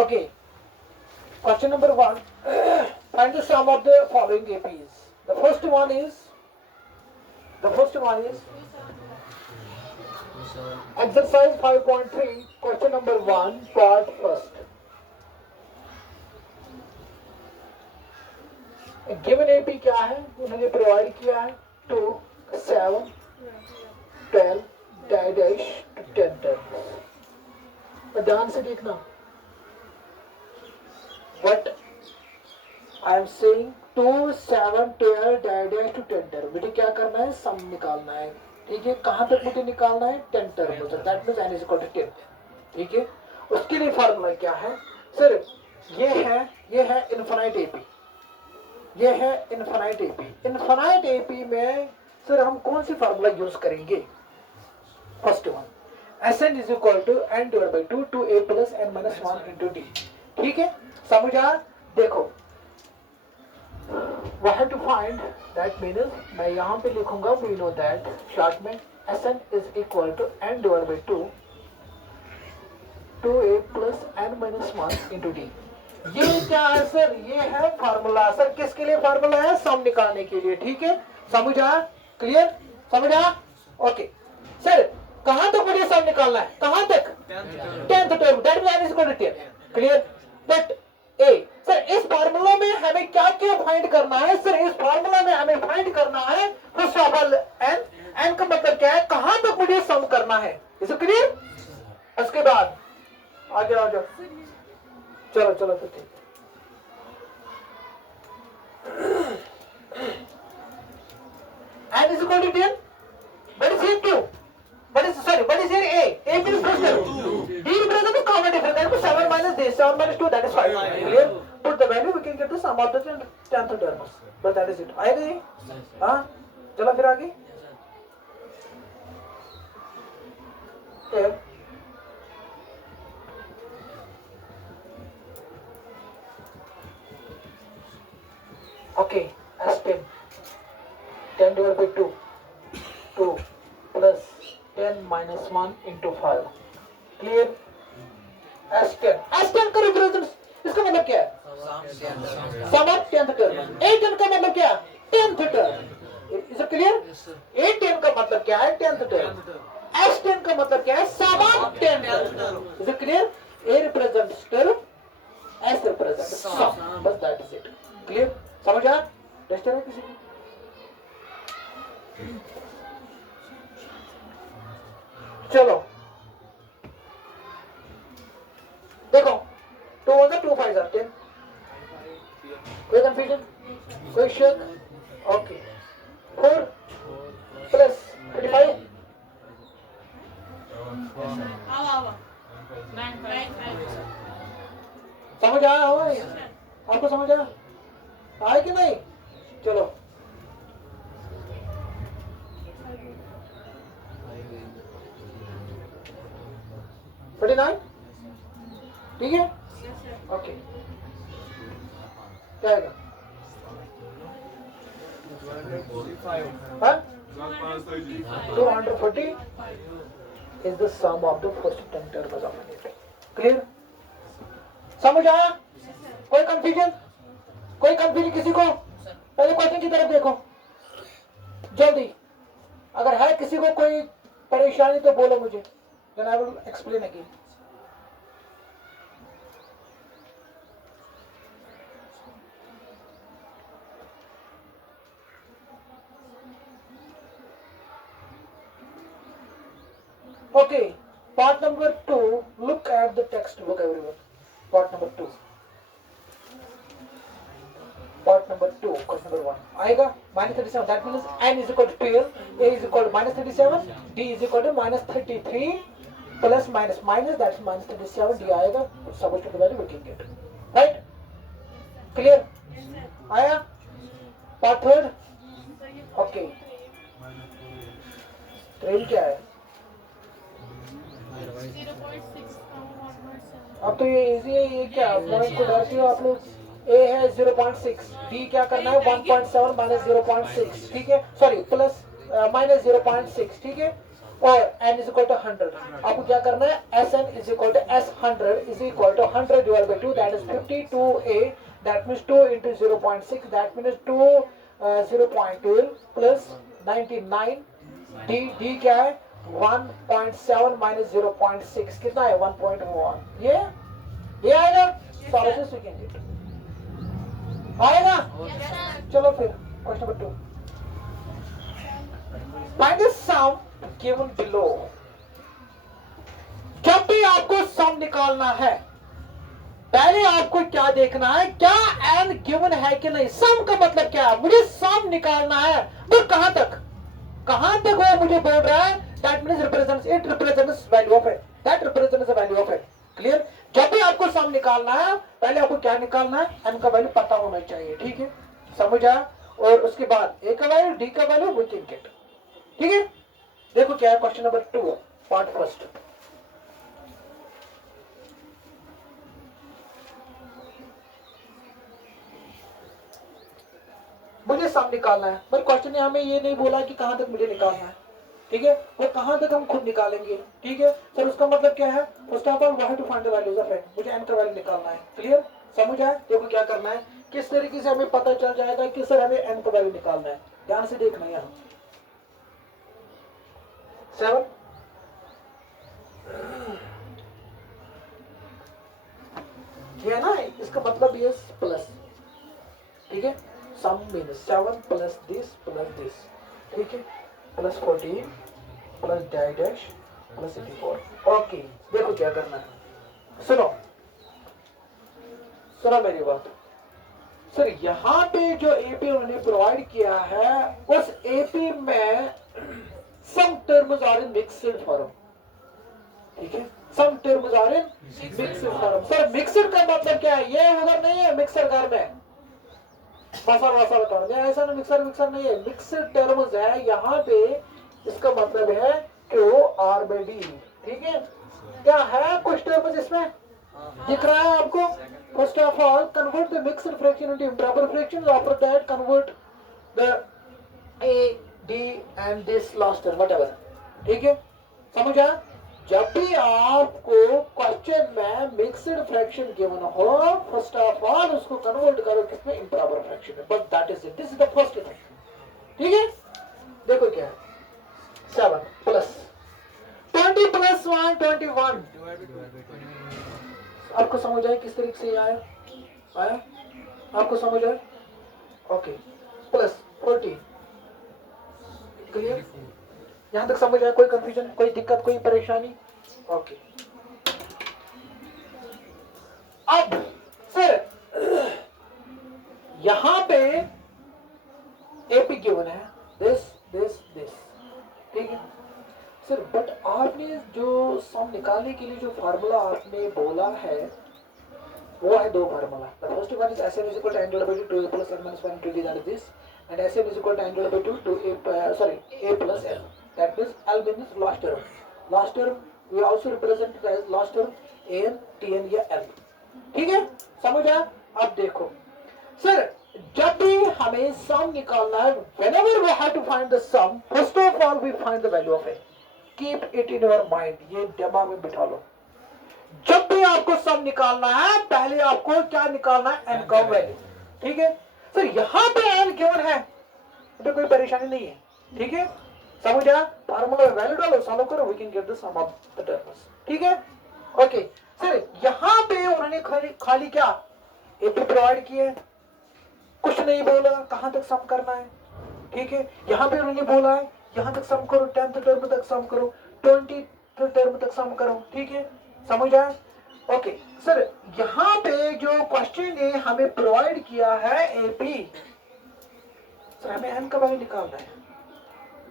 Okay, question number 1. Find the sum of the following APs. The first one is exercise 5.3, question number 1, part first. Given AP क्या है, उन्होंने provide किया है 2, 7, 12, dash 10 terms. ध्यान से देखना, what I am saying 2, 7, 12, dash two 10 term. मुझे क्या करना है, सम निकालना है। ठीक है, कहां तक मुझे निकालना है, 10 term, that means n is equal to 10। ठीक है, उसके लिए फार्मूला क्या है सर, ये है इनफाइनाइट एपी, ये है इनफाइनाइट एपी। इनफाइनाइट एपी में सर हम कौन सी फार्मूला यूज करेंगे, first one Sn is equal to n divide by 2 two a plus n minus 1 into d. ठीक है, समझा। देखो, we have to find that means मैं यहाँ पे लिखूंगा, we know that शॉर्ट में Sn is equal to n divide by 2 two a plus n minus 1 into d. ये क्या है सर, ये है फार्मूला। सर किसके लिए फार्मूला है, सम निकालने के लिए। ठीक है, समझा, क्लियर, समझा। ओके सर, कहां तक मुझे सम निकालना है, कहां तक, 10th term, that means n is equal to 10। Clear, but uh sir इस फार्मूला में हमें क्या क्या फाइंड करना है, सर इस फार्मूला में हमें फाइंड करना है फर्स्ट ऑफ ऑल n का मतलब क्या है, कहां तक मुझे सम करना है, इज क्लियर। उसके बाद आगे आ जाओ, चलो चलो तो ठीक। n is equal to 10, what is here 2, what is here a means first term, d represents the common difference, that is 7 minus this, 7 minus 2, that is 5, clear, put the value, we can get the sum of the 10th terms, but that is it। आएगा ये, हाँ चलो फिर आगे। Okay, S10, 10 divided by 2, 2 plus 10 minus 1 into 5, clear। S10 का represent, इसका मतलब क्या है, sum of 10th term. A10 का मतलब क्या है, 10th term, is clear. A10 का मतलब क्या है, 10th टर्म। S10 का मतलब क्या है, sum of 10th term, is clear. A represents term, S represents sum, बस दैट इज इट, क्लियर, समझा। टेस्टर है किसी को, चलो देखो, 2 1 2 5 10, कोई कंफ्यूजन, कोई शक। ओके, 4 प्लस 35, समझ आया हो, आपको समझ आया, आए कि नहीं, चलो 39, ठीक है, ओके, क्या आएगा, 240 is the sum of the first 10 terms of an AP, clear, समझ आया, कोई कंफ्यूजन, कोई कंफ्यूजन किसी को, पहले क्वेश्चन की तरफ देखो जल्दी, अगर है किसी को कोई परेशानी तो बोलो मुझे, then I will explain again। Okay, part number 2, look at the textbook everyone, part number 2, part number 2, question number 1 आएगा -37, that means n is equal to 12, a is equal to -37, d is equal to -33 plus minus minus, that is -37, d आएगा, suppose to the value we can get, right, clear, आया। part third, okay, train क्या है, 0.6 अब तो ये easy है, ये क्या पॉइंट को डरते हो आप लोग, a है 0.6, d क्या करना है 1.7 माइनस 0.6, ठीक है, सॉरी प्लस माइनस 0.6, ठीक है, और n इज इक्वल टू 100, आपको क्या करना है, Sn is equal to S100 is equal to 100 divide by 2, that is 52A, that means 2 into 0.6, that means 2 0.12 plus 99, d क्या है 1.7 माइनस 0.6 कितना है 1.1, ये आएगा सॉल्यूशन सीखेंगे, आएगा। चलो फिर question number 2, find the sum given below. जब भी आपको सम निकालना है पहले आपको क्या देखना है, क्या n गिवन है कि नहीं। सम का मतलब क्या है, मुझे सम निकालना है, तो कहां तक वो मुझे बोल रहा है, that means it represents value of n, that represents the value of n। Clear. जब भी आपको सम निकालना है पहले आपको क्या निकालना है, n का वैल्यू पता होना चाहिए, ठीक है, समझ आया। और उसके बाद a का वैल्यू, d का वैल्यू वी कैन गेट, ठीक है। देखो क्या है क्वेश्चन नंबर 2 पार्ट फर्स्ट। मुझे सम निकालना है, पर क्वेश्चन ने हमें ये नहीं बोला कि कहां तक मुझे निकालना है, ठीक है, वो कहां तक हम खुद निकालेंगे, ठीक है सर। उसका मतलब क्या है, first of all we have to find the values of n, मुझे n का वैल्यू निकालना है। क्लियर, समझ आया। देखो क्या करना है, किस तरीके से हमें पता चल जाएगा कि सर हमें n का वैल्यू निकालना है, ध्यान से देखना है। यहाँ 7 ये है ना, इसका मतलब ये प्लस, ठीक है, सम मीन्स 7 प्लस दिस, ठीक है, plus 14 plus dash plus 84। Okay, देखो क्या करना है, सुनो मेरी बात। सर यहाँ पे जो एपी उन्होंने प्रोवाइड किया है, उस एपी में some terms are in mixed form, ठीक है, some terms are in mixed form. Sir mixed का मतलब क्या है, ये उधर नहीं है मिक्सर घर में मसाला कर दिया, ऐसा ना, मिक्सर नहीं है, मिक्सड टर्म्स है यहाँ पे। इसका मतलब है क्यू आर बाई डी, ठीक है। क्या है कुछ टर्म्स इसमें दिख रहा है आपको। First of all convert the mixed fraction into improper fraction, after that convert the A D and this last term whatever, ठीक है, समझ आया। जब भी आपको क्वेश्चन में मिक्स्ड फ्रैक्शन गिवन हो, फर्स्ट ऑफ ऑल उसको कन्वर्ट करो किसमें, इंप्रॉपर फ्रैक्शन में, but that is it, this is the first thing, ठीक है। देखो क्या है, 7 प्लस 20 प्लस 1 21, आपको समझ आया किस तरीके से आया आपको समझ आया, ओके, प्लस 14, क्लियर, यहां तक समझ आया, कोई कंफ्यूजन, कोई दिक्कत, कोई परेशानी, ओके। अब सर यहां पे एपी गिवन है, दिस, ठीक है सर, बट आपने जो सम निकालने के लिए जो फार्मूला आपने बोला है वो है दो formula. The first one is Sn is equal to n divided by 2 a plus n minus 1 into d, that is this, and Sn is equal to n divided by 2 to a plus n, that means L means last term we also represent it as last term an tn या L, ठीक है, समझ आया। अब देखो sir जब भी हमें सम निकालना है, whenever we have to find the sum, first of all we find the value of n, keep it in your mind, ये दिमाग में बिठा लो। जब भी आपको सम निकालना है पहले आपको क्या निकालना है, n का वैल्यू, ठीक है सर। यहाँ पे n गिवन है तो कोई परेशानी नहीं है, ठीक है, समझ आया। फार्मूला वैल्यू डालो, सॉल्व करो, we can get the sum of the terms, ठीक है, ओके सर। यहाँ पे उन्होंने खाली क्या एपी प्रोवाइड किए, कुछ नहीं बोला कहां तक सम करना है, ठीक है। यहाँ पे उन्होंने बोला है यहाँ तक सम करो, 10th टर्म तक सम करो, 20th टर्म तक सम करो, ठीक है, समझ आया, ओके सर। यहाँ पे जो क्वेश्चन ने हमें प्रोवाइड किया है एपी, सर हमें n का वैल्यू निकालना है,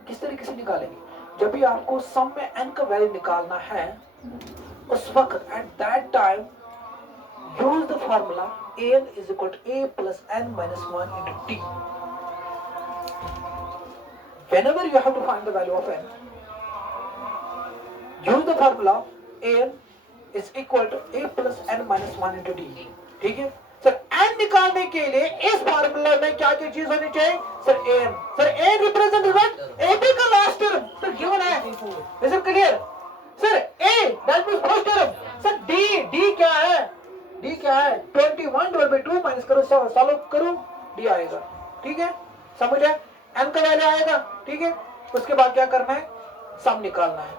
किस तरीके से निकालेंगे, जब भी आपको सम में n का वैल्यू निकालना है उस वक्त at that time use the formula an is equal to a plus n minus 1 into t. Whenever you have to find the value of n, use the formula an is equal to a plus n minus 1 into t, ठीक है। Sir N निकालने के लिए इस formula में क्या क्या चीज होनी चाहिए sir? N. Sir n represent what? AP का लास्ट टर्म सर गिवन है। Is it clear? Sir a that means first term. Sir d क्या है? डी क्या है? 21/2 माइनस करो, सॉल्व करो, डी आएगा। ठीक है, समझ आए? एन का वैल्यू आएगा। ठीक है, उसके बाद क्या करना है? सम निकालना है।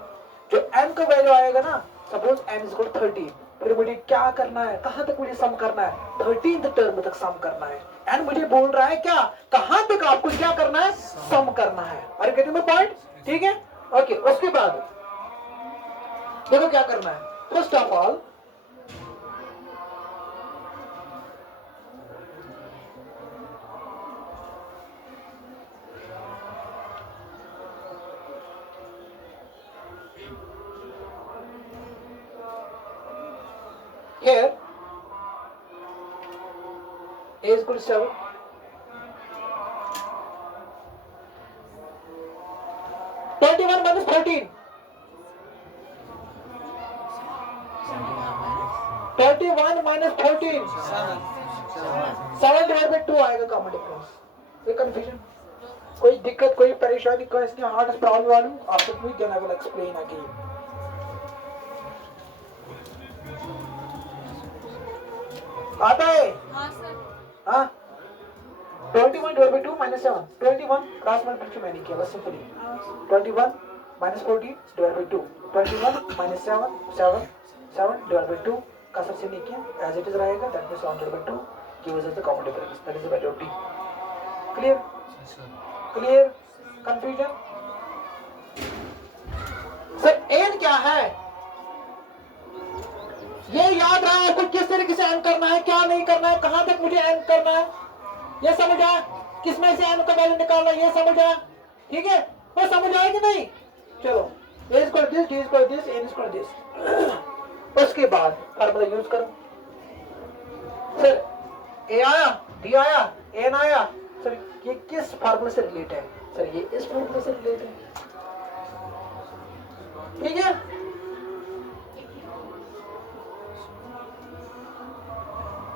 जो एन का वैल्यू आएगा ना, सपोज एन इज इक्वल 13, फिर मुझे क्या करना है? कहां तक मुझे सम करना है? 13th टर्म तक सम करना है। एन मुझे बोल रहा है क्या, कहां तक आपको क्या करना है? सम करना है। अरे कहते मैं पॉइंट। ठीक है, ओके। उसके बाद देखो क्या करना है। First of all here a is equal to 7, (21 minus 13) 31 minus 14 7/2 आएगा कॉमन डिफरेंस। कोई कंफ्यूजन, कोई दिक्कत, कोई परेशानी, कोई इसके हार्ट प्रॉब्लम वालों after we then I will explain again. आता है? हाँ 21/2 minus 7, 21 क्रॉस मल्टीप्लिकेशन मैंने किया बस simply. 21 minus 14 divided by 2, 21 minus 7 divided by 2 का सबसे नहीं किया, एज इट इज रहेगा। That means 7/2 gives us the common difference, that is the value of d। Clear? Clear? Confusion? Sir n क्या है ये याद रहा आपको? किस तरीके से एन करना है, क्या नहीं करना है, कहां तक मुझे एन करना है, ये समझ आया? किसमें से एन का वैल्यू निकालना है, ये समझ आया? ठीक है, वो समझ आया कि नहीं? चलो, a is equal to this, d is equal to this, n is equal to this। उसके बाद फार्मूला यूज करो। सर a आया, d आया, n आया, सर ये किस फार्मूला से रिलेट है? सर ये इस फार्मूला से रिलेट है। ठीक है,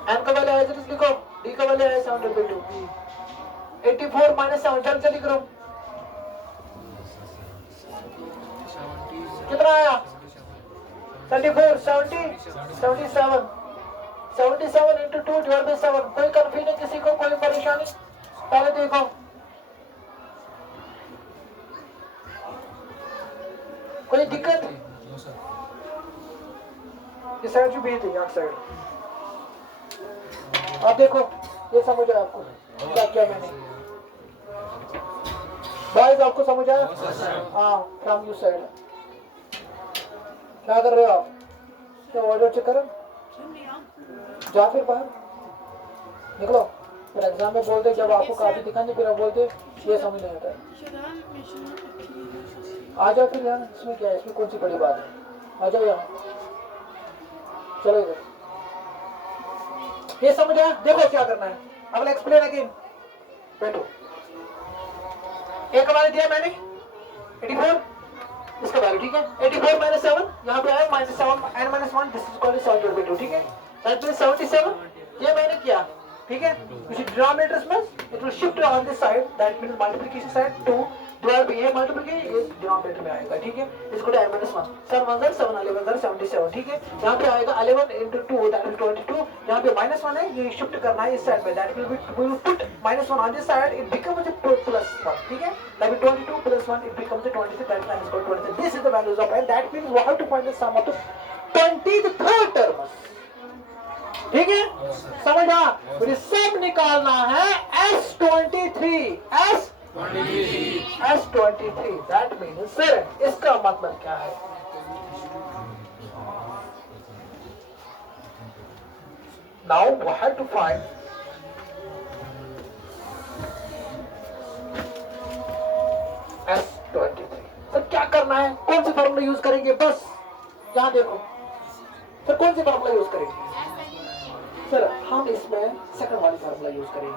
n का वैल्यू है जल्दी लिखो, d का वैल्यू है 7/2, 84 minus 7 जल्दी लिख रहा हूं। कितना आया? 74, 70, 77, 77 into 2 divided by 7। कोई कंफ्यूजन किसी को, कोई परेशानी? पहले देखो, कोई दिक्कत? ये साइड जो भी थी, साइड आप देखो, ये समझ आया आपको क्या किया मैंने? गाइस आपको समझ आया? हाँ, फ्रॉम यू साइड। क्या कर रहे हो आप? क्या ऑर्डर चेक करो, जा फिर बाहर निकलो। फिर एग्जाम में बोलते जब आपको काफी दिखाने, फिर आप बोलते ये समझ नहीं आता है। आ जाओ फिर यहाँ, इसमें क्या है, इसमें कौन सी बड़ी बात है? आ जाओ यहाँ, चलो इधर। ये समझ आया? देखो क्या करना है, आई विल एक्सप्लेन अगेन। बैठो, एक वाले दिया मैंने 84, इसका वैल्यू ठीक है 84 minus 7, यहाँ पे आया -7 n - 1, this is equal to 7/2। ठीक है, दैट मींस 77 ये मैंने किया। ठीक है, इसी डिनोमिनेटर्स में it will shift on this side, that means multiplication side 2 divide by ये मल्टीप्लिकेशन ये डिनोमिनेटर में आएगा। ठीक है, इसको n - 1 7 1 7 11 77। ठीक है, यहाँ पे आएगा 11 into 2 दैट इज 22। यहाँ पे -1 है, ये शिफ्ट करना है इस साइड में, that will put -1 on this side, it becomes +1। ठीक है, that is 22 + 1 it becomes 23, that means 23। This is the values of n, that means we have to find the sum of the 23rd term. ठीक है, समझ आ? मुझे सब निकालना है S23, S23। That means sir इसका मतलब क्या है? Now we have to find S23। Sir क्या करना है, कौन सी फॉर्मूला यूज करेंगे? बस यहाँ देखो सर, कौन सी फॉर्मूला यूज करेंगे? सर हम इसमें सेकंड वाली फार्मूला यूज करेंगे।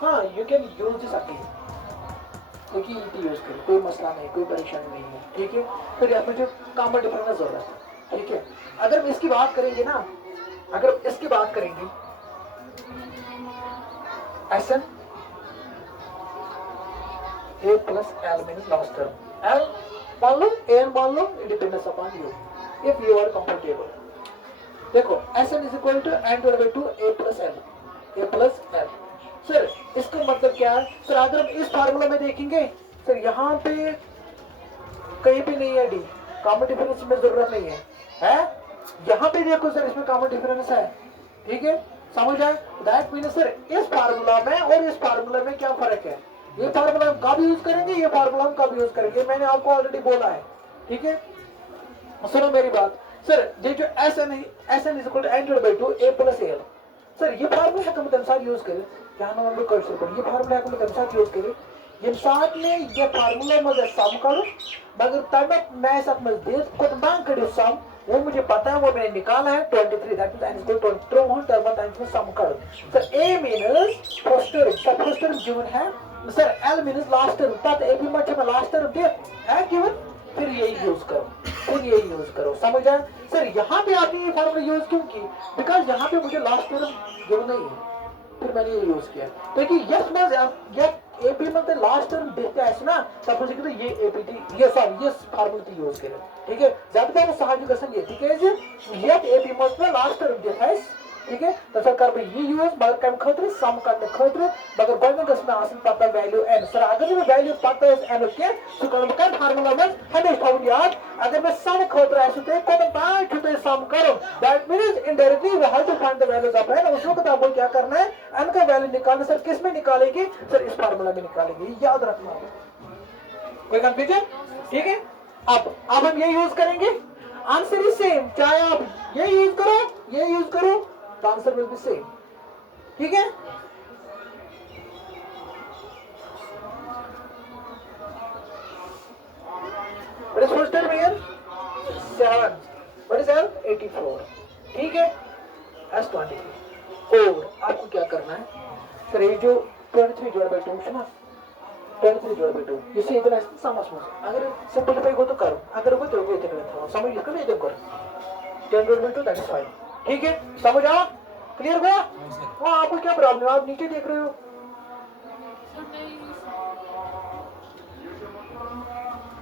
हाँ, you can use this again, क्योंकि इटी यूज करें, कोई मसला नहीं, कोई परेशानी नहीं है। ठीक है, फिर यहाँ पे जो कॉमन डिफरेंस जरूरत है। ठीक है, अगर हम इसकी बात करेंगे ना, अगर इसकी बात करेंगे SN A plus L means last term. L मान लो, A मान लो, it depends upon you. If you are comfortable. देखो SN is equal to N divided by 2 A plus L. A plus L. Sir इसका मतलब क्या है? Sir अगर हम इस फार्मूला में देखेंगे, सर यहाँ पे कहीं भी नहीं है डी, कॉमन डिफरेंस में जरूरत नहीं है, है? यहाँ पे देखो सर इसमें कॉमन डिफरेंस है, ठीक है? समझ आए? दैट मीन्स सर इस फार्मूला में और इस फार्मूला में क्या फर्क है? ये फार्मूला हम कब यूज करेंगे, ये फार्मूला हम कब यूज करेंगे, मैंने आपको ऑलरेडी बोला है, ठीक है? सुनो मेरी बात, सर ये जो SN is equal to N divided by 2 A plus L, sir ये फार्मूला है हम साथ यूज करें, क्या नाम हम कर सकते हैं, ये फार्मूला है हम साथ यूज करें, ये साथ में ये फार्मूला मुझे सम करो, मगर तब मैं सब मजदूर को मांग करो सम, वो मुझे पता है, वो मैंने निकाला है 23, that means N is equal to 23 term times में सम करो, sir A means first term, सब फर्स्ट टर्म गिवन है, sir L means last term, तब A भी मच में लास्ट टर्म दे है गिवन, फिर यही यूज करो, फिर यही यूज करो, समझ आए? सर यहाँ पे आपने ये फार्मूला यूज क्यों की? बिकॉज यहाँ पे मुझे लास्ट टर्म गिवन नहीं है, फिर मैंने ये यूज किया, क्योंकि यस मींस ये एपी मतलब लास्ट टर्म देता है ना, तब मुझे कहते ये एपीटी ये सॉरी ये फार्मूला की यूज करें, ठीक है? जब तक वो सहायक कसन ये, ठीक है जी? ये एपी मतलब लास्ट टर्म देता है, ठीक है? तो कर भाई ये यूज मगर कम खतरे सम करने खतरे, मगर गोइंग कसम आसन पता वैल्यू n, सर अगर मैं वैल्यू पता है n के तो कर फार्मूला में हमें थाउन याद, अगर मैं सम खतरा ऐसे तो कोन बाय तो सम करो, that means indirectly we have to find the values of n, उस वक्त आपको क्या करना है, n का वैल्यू निकालना, सर किस में निकालेंगे? सर इस फार्मूला में निकालेंगे, याद रखना, कोई कंफ्यूजन? ठीक है? अब हम ये यूज करेंगे, आंसर इज सेम, चाहे आप ये यूज करो, ये यूज करो, the answer will be same, ठीक है? What is first term here? 7. What is L? 84. ठीक है? S23. और आपको क्या करना है? सर ये जो 23 जोड़ by 2 है ना, 23 जोड़ by 2, इसे इतना समझ, अगर सिंपलीफाई हो तो करो, अगर वो तो इतना करो, समझ इसको नहीं करो, 10 जोड़ by 2 that is fine, ठीक है? समझ आ? क्लियर हुआ? हाँ, आपको क्या प्रॉब्लम है? आप नीचे देख रहे हो,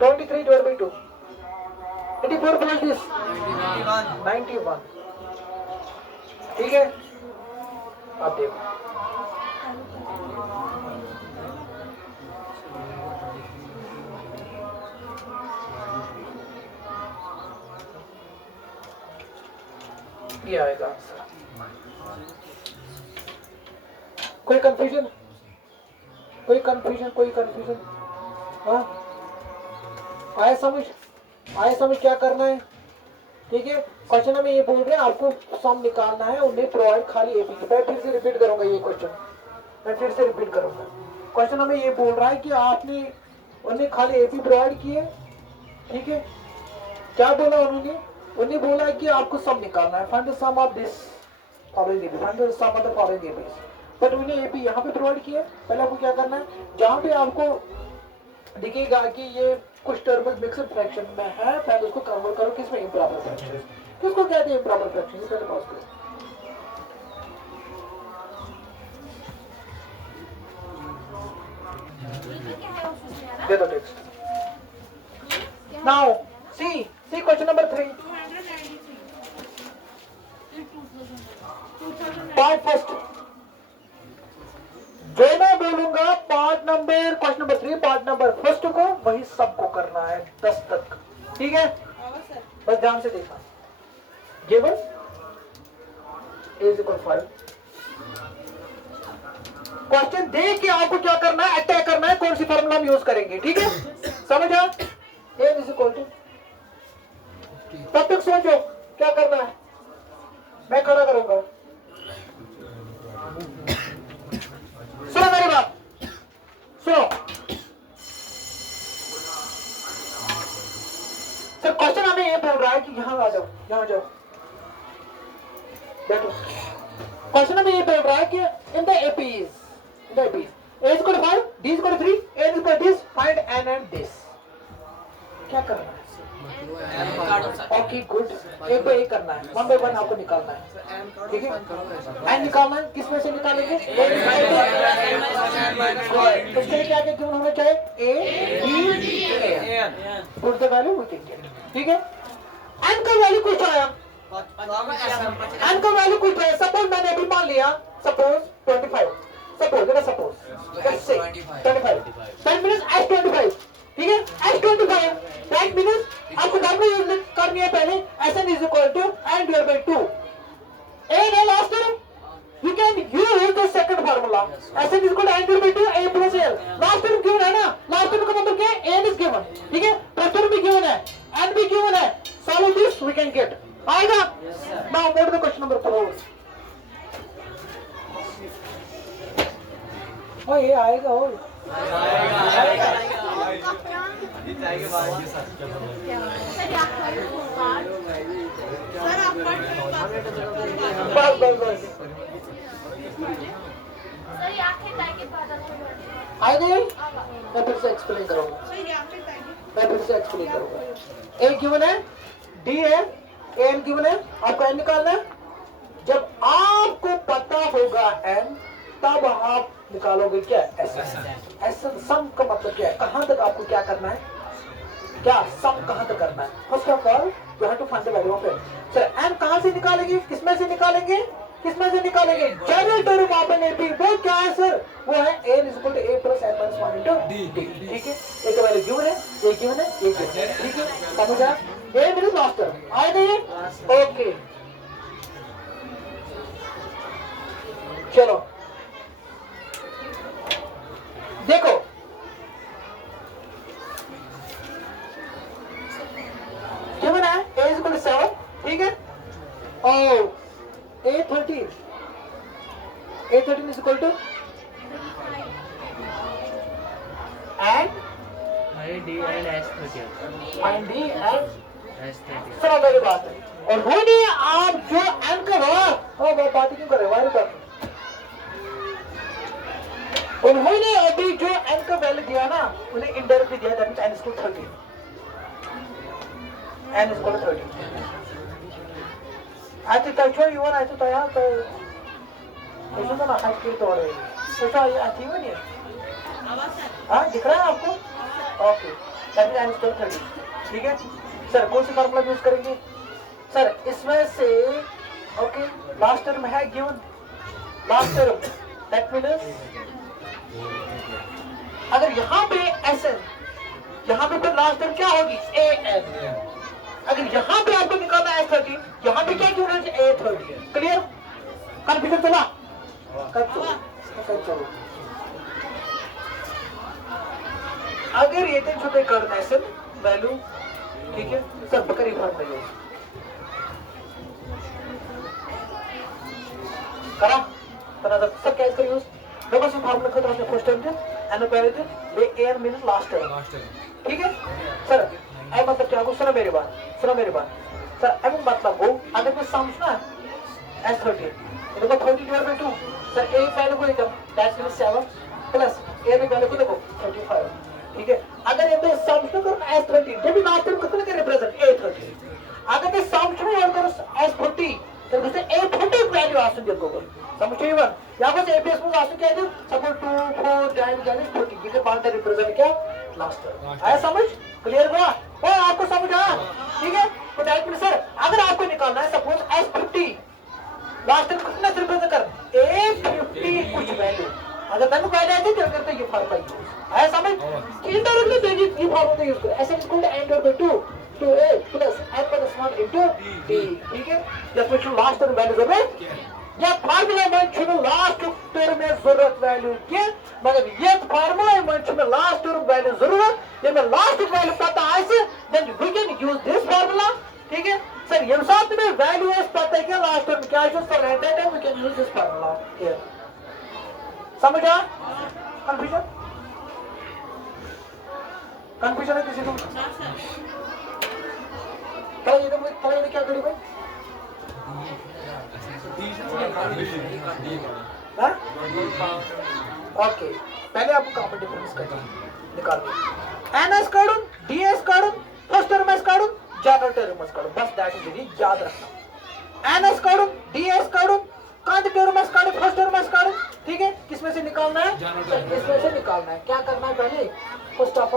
23 divided by 2, 84 plus this 91, ठीक है? आप देखो, ये आएगा आंसर। कोई कंफ्यूजन? कोई कंफ्यूजन? हाँ, आया समझ? क्या करना है? ठीक है? क्वेश्चन में ये बोल रहे हैं आपको सम निकालना है, उन्हें प्रोवाइड खाली एपी, मैं फिर से रिपीट करूंगा ये क्वेश्चन, क्वेश्चन में ये बोल रहा है कि आपने उन्हें खाली एपी प्रोवाइड किए, ठीक है? क्या बोला उन्होंने बोला है कि आपको सम निकालना है, find the sum of this following AP, find the sum of the following APs, but उन्हें एपी यहाँ पे प्रोवाइड किया। पहले आपको क्या करना है, जहाँ पे आपको दिखेगा कि ये कुछ टर्म्स मिक्स्ड फ्रैक्शन में है, पहले उसको कन्वर्ट करो किसमें, इम्प्रॉपर फ्रैक्शन, किसको कहते हैं इम्प्रॉपर फ्रैक्शन, पहले पास करो। दे दो text. Now see question number 3, part first, जो मैं बोलूंगा part number question number 3 part number first को वही सबको करना है 10 तक, ठीक है? बस ध्यान से देखना, गिवन इज इक्वल 5, क्वेश्चन देख के आपको क्या करना है, अटैक करना है, कौन सी फॉर्मूला हम यूज करेंगे, ठीक है? समझ आ? ए इज इक्वल टू, तब तक सोचो क्या करना है, मैं खड़ा करूंगा, सुनो मेरी बात, सुनो सर, क्वेश्चन हमें ये बोल रहा है कि यहाँ आ जाओ, बैठो, क्वेश्चन हमें ये बोल रहा है कि in the APs A is equal to 5, D is equal to 3, A is equal to this, find N and this, क्या करना है? ओके गुड, एक बार एक करना है, 1 by 1 आपको निकालना है, ठीक है। एन निकालना है, किस में से निकालेंगे? तो इसके लिए क्या क्या गिवन होना चाहिए? A b n, put the value we can get, ठीक है। एन का वैल्यू कुछ आया, एन का वैल्यू कुछ आया, सपोज मैंने अभी मान लिया, suppose 25, suppose let's say 25, that means S25, ठीक है। S25 दैट मींस आपको फॉर्मूला यूज करनी है पहले, Sn is equal to n divided by 2, n है last term, you can use the second formula, Sn is equal to n divided by 2 a plus l, last term given है ना, last term का मतलब क्या है? n is given, ठीक है, first term भी गिवन है, n भी गिवन है, solve this we can get, आएगा। now go to the question number 4, ओ ये आएगा, ओ बस आएगा। मैं फिर से एक्सप्लेन करूंगा, ए गिवन है, डी है, एन गिवन है, आपको एन निकालना है। जब आपको पता होगा एन, तब आप निकालोगे क्या? एसन। सम का मतलब क्या है? कहां तक आपको क्या करना है? क्या सम कहां तक करना है? First of all you have to find the value of n. Sir n कहां से निकालेंगे? किसमें से निकालेंगे? किसमें से निकालेंगे? जनरल टर्म अपन एपी वो क्या है सर? वो है n = a + n - 1 * d, ठीक है। एक वैल्यू गिवन है, ये गिवन है, ये गिवन है, ठीक है, समझा? a मींस लास्ट टर्म आएगा ये, ओके। चलो देखो, गिवन है a = 7, ठीक है, और A13 is equal to and D and S30 and D and S30 सुनो मेरी बात, और वो नहीं आप जो n का वो बात क्यों कर रहे हो? उन्होंने अभी जो n का वैल्यू दिया ना, उन्हें इनडायरेक्टली दिया, दैट मींस n = 30, n = 30। आते तक you want आते तया तो ऐसा तो ना हाइट के तोड़े, ऐसा ये आती है नहीं? हाँ दिख रहा है आपको? ओके, दैट मींस n = 30, ठीक है। सर कौन सी फार्मूला यूज करेंगे? सर इसमें से ओके लास्ट टर्म है given, last term that means अगर यहाँ पे Sn, यहाँ पे फिर लास्ट टर्म क्या होगी? An। अगर यहाँ पे आपको निकालना है S30, यहाँ पे क्या क्यों है? A30। क्लियर? कंफ्यूजन चला? चलो अगर ये तीन छोटे करना है सर वैल्यू, ठीक है सर, बकरी फॉर्म में यूज करा सब क्या इसका यूज देखो, सब फॉर्मूला खत्म होने फर्स्ट टर्म थे एन पहले थे, ये एन मींस लास्ट टर्म, ठीक है सर। आई मतलब क्या? सुनो मेरी बात सर, आई मतलब वो अगर मैं सम ना S30 देखो 30 / 2 सर, ए वैल्यू को एकदम that means 7 plus A value को देखो 35, ठीक है। अगर ये मैं सम ना करूं S30, जब भी लास्ट टर्म कितना के रिप्रेजेंट A30, अगर मैं सम ना करूं S40 तो जैसे A40 वैल्यू आसन देखो, समझ रहे हो? यहाँ पर एपीएस में आसन क्या है? सपोज 2 4 9 40, ये के बाद रिप्रेजेंट क्या? Last term. आया समझ? क्लियर हुआ? वो आपको समझ आया? ठीक है। तो दैट मींस सर अगर आपको निकालना है सपोज S50 लास्ट टर्म कितना रिप्रेजेंट कर? A50 कुछ वैल्यू, अगर मैंने पहले आती तो करते ये फार्मूला यूज। आया समझ? इनडायरेक्टली देखिए ये फार्मूला यूज करो, Sn = n/2 to a plus n - 1 into d, ठीक है। जब कुछ लास्ट टर्म वैल्यू जरूरत या फार्मूला मंच में लास्ट टर्म में जरूरत वैल्यू के, मगर ये फार्मूला मंच में लास्ट टर्म वैल्यू जरूरत, ये में लास्ट वैल्यू पता है से then we can use this formula, ठीक है सर। ये साथ में वैल्यू है पता है क्या लास्ट टर्म क्या यूज कर रहे हैं, then we can use this formula. Here समझ आया? कंफ्यूजन है किसी को? ये क्या करी भाई? ओके, पहले आपको कॉमन डिफरेंस करना निकालना, एन एस काढून डी एस काढून फर्स्ट टर्म एस काढून terms काढू, बस that is it, याद रखना। NS काढू, DS काढू, कौन सी terms काढू, first terms काढू, ठीक है? किसमें से निकालना है? इसमें से निकालना है। क्या करना है पहले? First of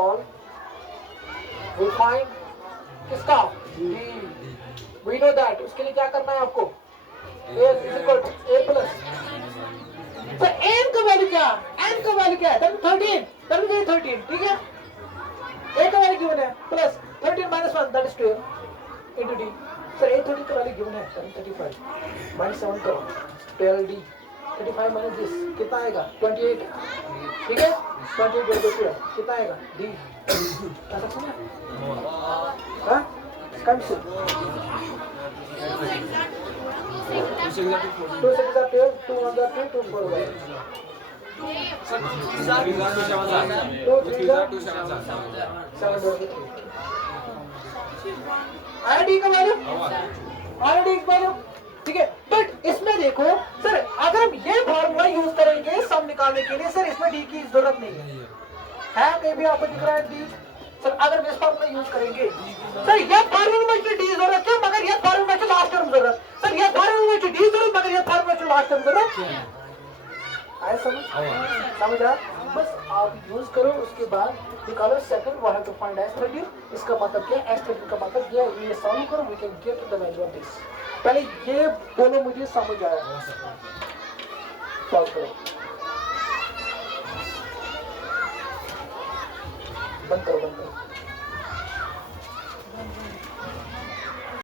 all, we find किसका? D. We know that. उसके लिए क्या करना है आपको? A is equal to A plus. तो n का वैल्यू क्या? n का वैल्यू क्या है? 13. 13, ठीक है? A का वैल्यू गिवन है plus 13 minus 1 that is 12 into D. Sir A 13 का वैल्यू गिवन है 35 minus 7 करो 12D 35 minus this कितना आएगा 28, ठीक है? 28 by 12 कितना आएगा D? ऐसा सुना? हाँ? कम से 2 6 are 12, 2 1 are 2, 2 4 are आरडी का वैल्यू ठीक है। बट इसमें देखो सर, अगर हम ये फॉर्मूला यूज करेंगे सम निकालने के लिए, सर इसमें डी की जरूरत नहीं है कहीं भी आपको दिख रहा है डी? सर अगर हम इस फॉर्मूला यूज करेंगे, सर ये फॉर्मूला में डी जरूरत है मगर ये फॉर्मूला में लास्ट टर्म जरूरत, सर ये फॉर्मूला में डी जरूरत मगर ये फॉर्मूला में लास्ट टर्म जरूरत आया समझ आया? बस आप यूज करो, उसके बाद निकालो second we have to find S13। इसका मतलब क्या है? S13 का मतलब क्या है? ये सॉल्व करो, we can get the value of this. पहले ये बोलो मुझे समझ आया, सॉल्व करो, बंद करो।